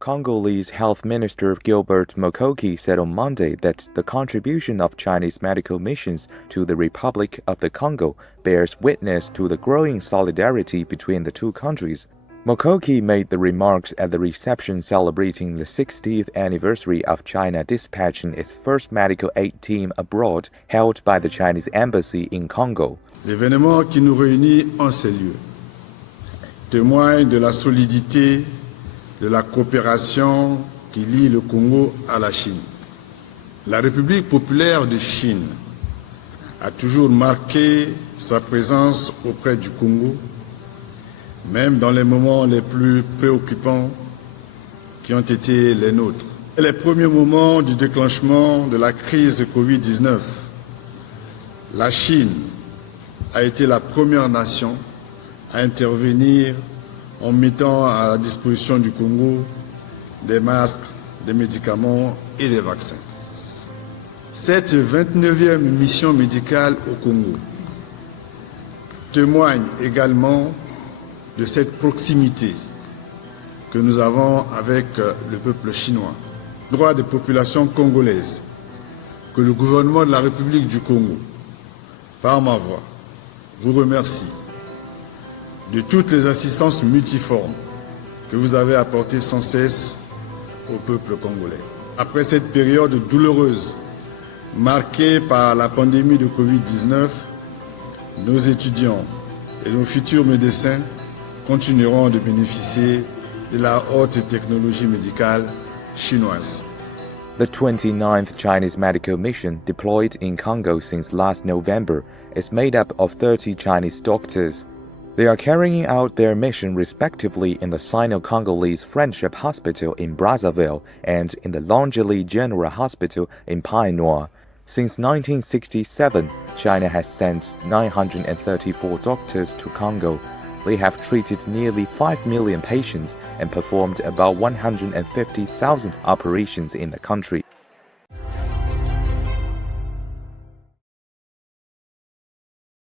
Congolese Health Minister Gilbert Mokoki said on Monday that the contribution of Chinese medical missions to the Republic of the Congo bears witness to the growing solidarity between the two countries. Mokoki made the remarks at the reception celebrating the 60th anniversary of China dispatching its first medical aid team abroad, held by the Chinese embassy in Congo. L'événement qui nous réunit en ces lieux témoigne de la solidité de la coopération qui lie le Congo à la Chine. La République populaire de Chine a toujours marqué sa présence auprès du Congo, même dans les moments les plus préoccupants qui ont été les nôtres. Les premiers moments du déclenchement de la crise de Covid-19, la Chine a été la première nation à intervenir en mettant à la disposition du Congo des masques, des médicaments et des vaccins. Cette 29e mission médicale au Congo témoigne également de cette proximité que nous avons avec le peuple chinois. Le droit des populations congolaises que le gouvernement de la République du Congo, par ma voix, vous remercie de toutes les assistances multiformes que vous avez apportées sans cesse au peuple congolais. Après cette période douloureuse marquée par la pandémie de Covid-19, nos étudiants et nos futurs médecins continueront de bénéficier de la haute technologie médicale chinoise. The 29th Chinese medical mission deployed in Congo since last November is made up of 30 Chinese doctors. They are carrying out their mission respectively in the Sino-Congolese Friendship Hospital in Brazzaville and in the Longeli General Hospital in Pine Noir. Since 1967, China has sent 934 doctors to Congo. They have treated nearly 5 million patients and performed about 150,000 operations in the country.